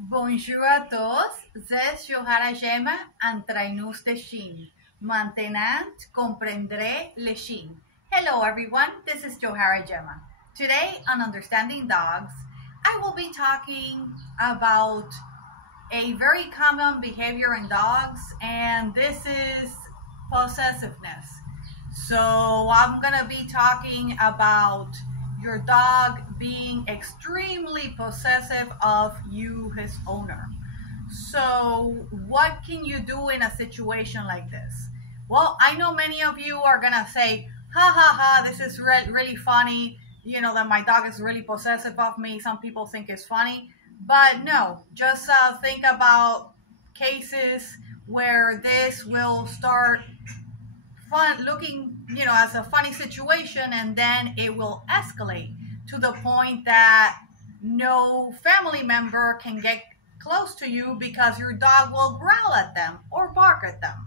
Bonjour à tous, c'est Johara Gemma, Entraineuse de chien. Maintenant, comprendre le chien. Hello everyone, this is Johara Gemma. Today on Understanding Dogs, I will be talking about a very common behavior in dogs, and this is possessiveness. So I'm gonna be talking about your dog being extremely possessive of you, his owner. So what can you do in a situation like this? Well, I know many of you are gonna say, ha ha ha, this is really funny, that my dog is really possessive of me. Some people think it's funny, but no, just think about cases where this will start looking as a funny situation, and then it will escalate to the point that no family member can get close to you because your dog will growl at them or bark at them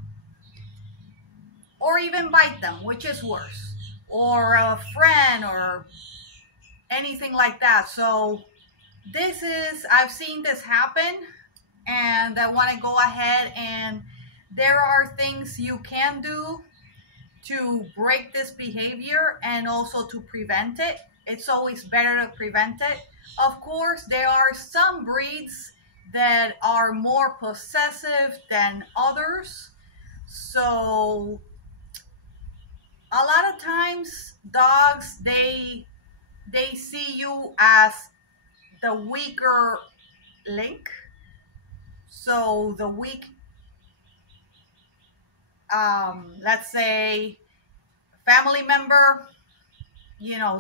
or even bite them, which is worse, or a friend or anything like that. So I've seen this happen, and I want to go ahead, and there are things you can do to break this behavior and also to prevent it. It's always better to prevent it. Of course, there are some breeds that are more possessive than others. So a lot of times dogs, they see you as the weaker link. So the weak, let's say, family member.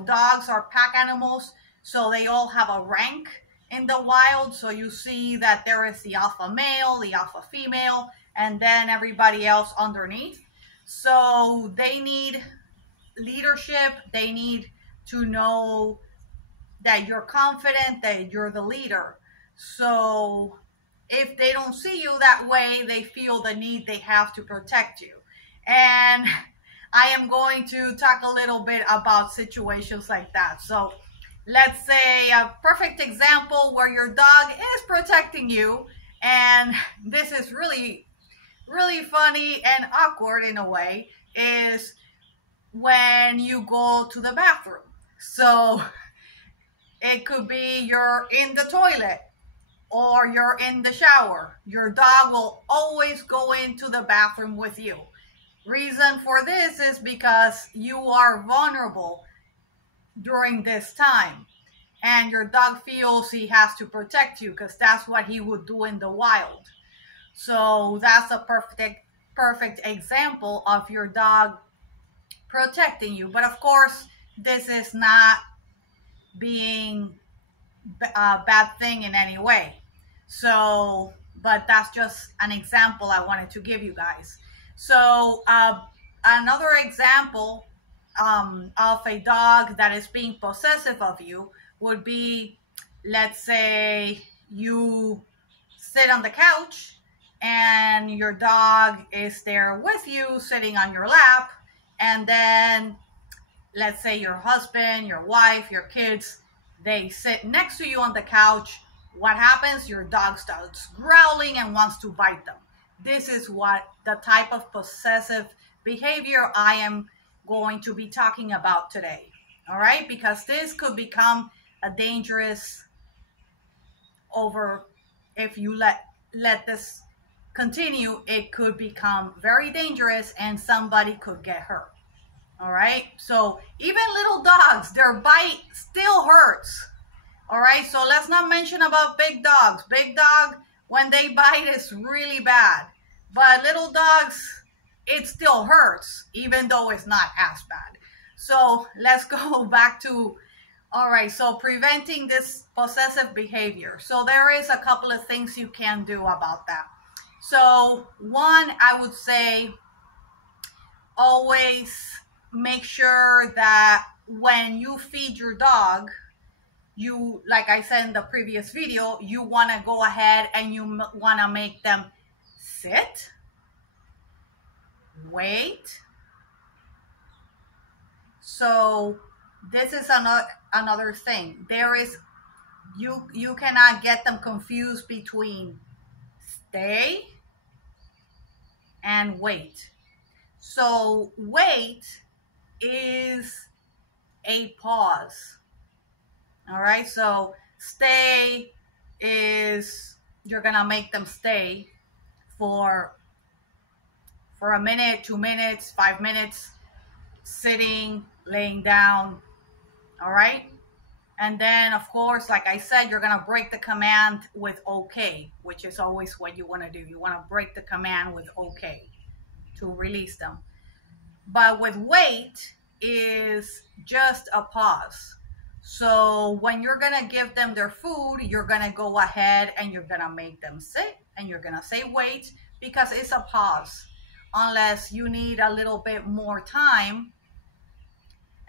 Dogs are pack animals, so they all have a rank in the wild. So you see that there is the alpha male, the alpha female, and then everybody else underneath. So they need leadership. They need to know that you're confident, that you're the leader. So if they don't see you that way, they feel the need, they have to protect you. And I am going to talk a little bit about situations like that. So let's say a perfect example where your dog is protecting you, and this is really, really funny and awkward in a way, is when you go to the bathroom. So it could be you're in the toilet or you're in the shower. Your dog will always go into the bathroom with you. Reason for this is because you are vulnerable during this time, and your dog feels he has to protect you because that's what he would do in the wild. So that's a perfect example of your dog protecting you. But of course, this is not being a bad thing in any way. So, but that's just an example I wanted to give you guys. So another example of a dog that is being possessive of you would be, let's say you sit on the couch and your dog is there with you sitting on your lap, and then let's say your husband, your wife, your kids, they sit next to you on the couch. What happens? Your dog starts growling and wants to bite them. This is what the type of possessive behavior I am going to be talking about today. All right? Because this could become a dangerous if you let this continue, it could become very dangerous and somebody could get hurt. All right? So even little dogs, their bite still hurts. All right? So let's not mention about big dogs. Big dog, when they bite, is really bad. But little dogs, it still hurts, even though it's not as bad. So let's go back to, all right, so preventing this possessive behavior. So there is a couple of things you can do about that. So one, I would say, always make sure that when you feed your dog, you, like I said in the previous video, you want to go ahead and you want to make them sit, wait. So this is another thing. There is you cannot get them confused between stay and wait. So wait is a pause. All right, so stay is you're gonna make them stay for a minute, 2 minutes, 5 minutes, sitting, laying down. All right. And then, of course, like I said, you're going to break the command with okay, which is always what you want to do. You want to break the command with okay to release them. But with wait is just a pause. So when you're going to give them their food, you're going to go ahead and you're going to make them sit and you're going to say wait because it's a pause. Unless you need a little bit more time,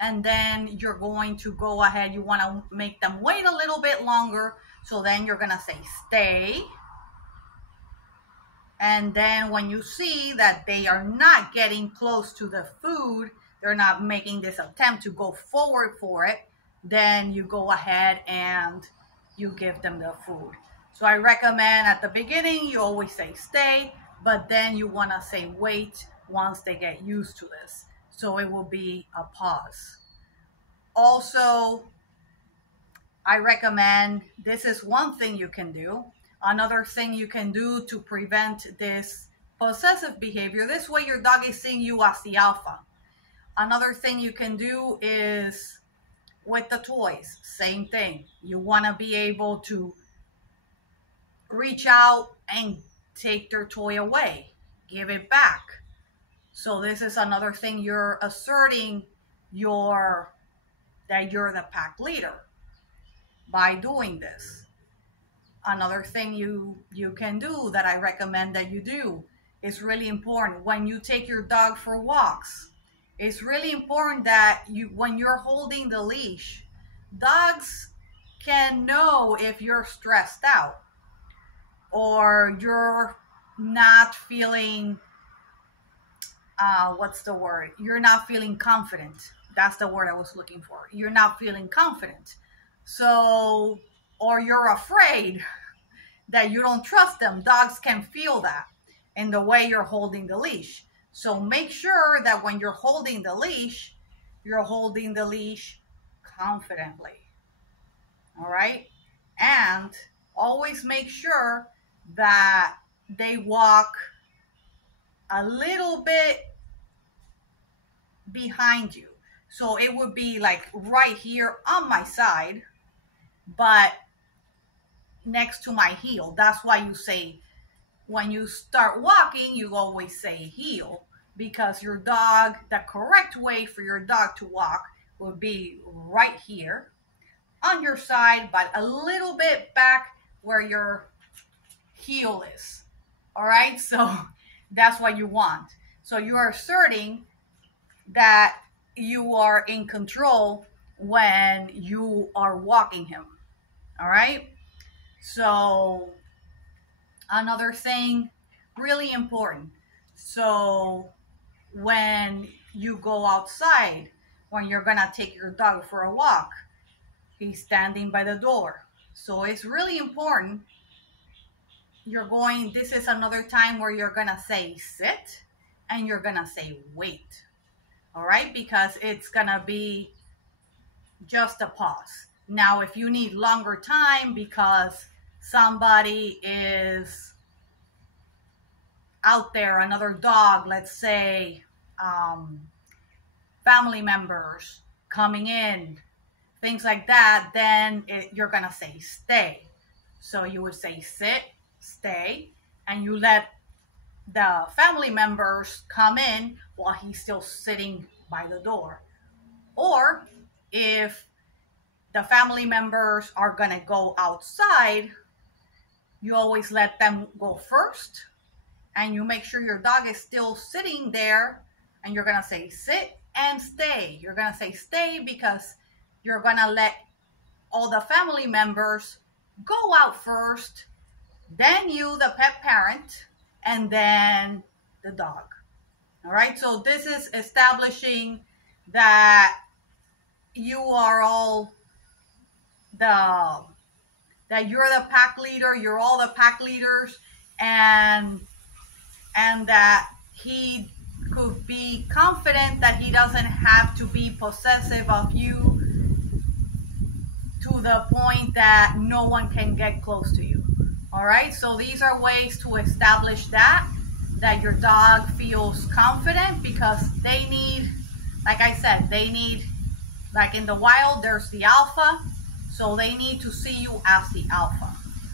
and then you're going to go ahead, you want to make them wait a little bit longer, so then you're going to say stay. And then when you see that they are not getting close to the food, they're not making this attempt to go forward for it, then you go ahead and you give them the food. So I recommend at the beginning, you always say stay, but then you want to say wait once they get used to this. So it will be a pause. Also, I recommend, this is one thing you can do. Another thing you can do to prevent this possessive behavior, this way your dog is seeing you as the alpha. Another thing you can do is with the toys, same thing. You want to be able to reach out and take their toy away, give it back. So this is another thing you're asserting that you're the pack leader by doing this. Another thing you can do that I recommend that you do is really important when you take your dog for walks. It's really important that when you're holding the leash, dogs can know if you're stressed out or you're not feeling, what's the word? You're not feeling confident. That's the word I was looking for. You're not feeling confident. So, or you're afraid that you don't trust them. Dogs can feel that in the way you're holding the leash. So make sure that when you're holding the leash, you're holding the leash confidently. All right? And always make sure that they walk a little bit behind you. So it would be like right here on my side, but next to my heel. That's why you say, when you start walking, you always say heel, because your dog, the correct way for your dog to walk would be right here on your side, but a little bit back where your heel is. All right, so that's what you want. So you are asserting that you are in control when you are walking him. All right, so another thing really important. So when you go outside, when you're gonna take your dog for a walk, he's standing by the door. So it's really important. This is another time where you're gonna say sit and you're gonna say wait. All right, because it's gonna be just a pause. Now, if you need longer time because somebody is out there, another dog, let's say family members coming in, things like that, then you're gonna say stay. So you would say sit, stay, and you let the family members come in while he's still sitting by the door. Or if the family members are gonna go outside, you always let them go first, and you make sure your dog is still sitting there, and you're gonna say sit and stay. You're gonna say stay because you're gonna let all the family members go out first, then you, the pet parent, and then the dog. All right, so this is establishing that you are all that you're the pack leader, you're all the pack leaders, and that he could be confident that he doesn't have to be possessive of you to the point that no one can get close to you. All right, so these are ways to establish that your dog feels confident, because they need, like I said, they need, like in the wild, there's the alpha, so they need to see you as the alpha.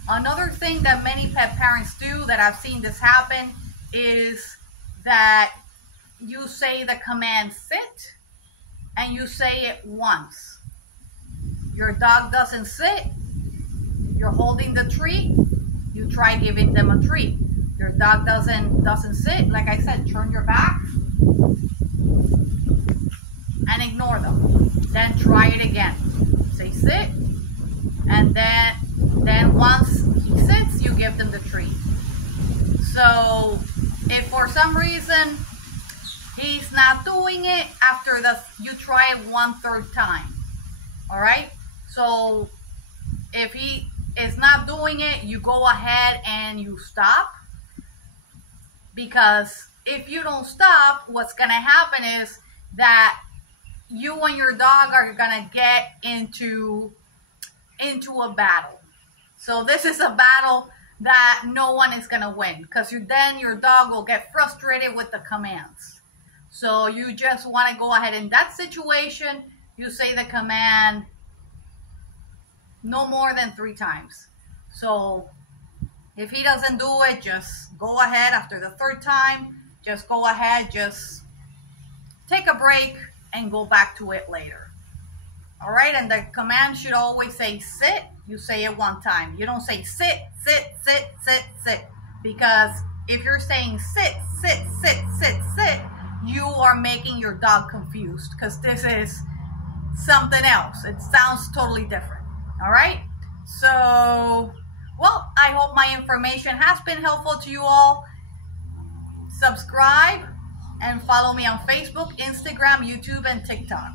Another thing that many pet parents do, that I've seen this happen, is that you say the command sit, and you say it once. Your dog doesn't sit, you're holding the treat, you try giving them a treat. Your dog doesn't sit, like I said, turn your back and ignore them. Then try it again. Say sit, and then once he sits, you give them the treat. So if for some reason he's not doing it after you try it 1/3 time, all right? So if he is not doing it, you go ahead and you stop. Because if you don't stop, what's going to happen is that you and your dog are going to get into a battle. So this is a battle that no one is going to win, because then your dog will get frustrated with the commands. So you just want to go ahead. In that situation, you say the command no more than 3 times. So if he doesn't do it, just go ahead after the 3rd time. Just go ahead, just take a break and go back to it later. All right, and the command should always say sit. You say it 1 time. You don't say sit, sit, sit, sit, sit. Because if you're saying sit, sit, sit, sit, sit, you are making your dog confused, because this is something else. It sounds totally different. All right, so, well, I hope my information has been helpful to you all. Subscribe and follow me on Facebook, Instagram, YouTube, and TikTok.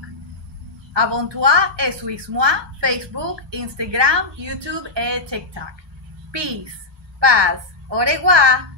Abonne-toi et suis-moi, Facebook, Instagram, YouTube et TikTok. Peace, paz, au revoir.